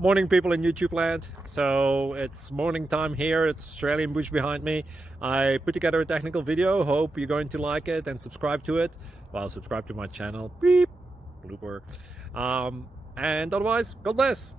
Morning, people in YouTube land. So it's morning time here. It's Australian bush behind me. I put together a technical video. Hope you're going to like it and subscribe to it. Well, subscribe to my channel. Beep. Blooper. And otherwise, God bless.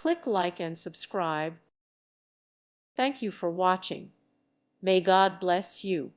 Click like and subscribe. Thank you for watching. May God bless you.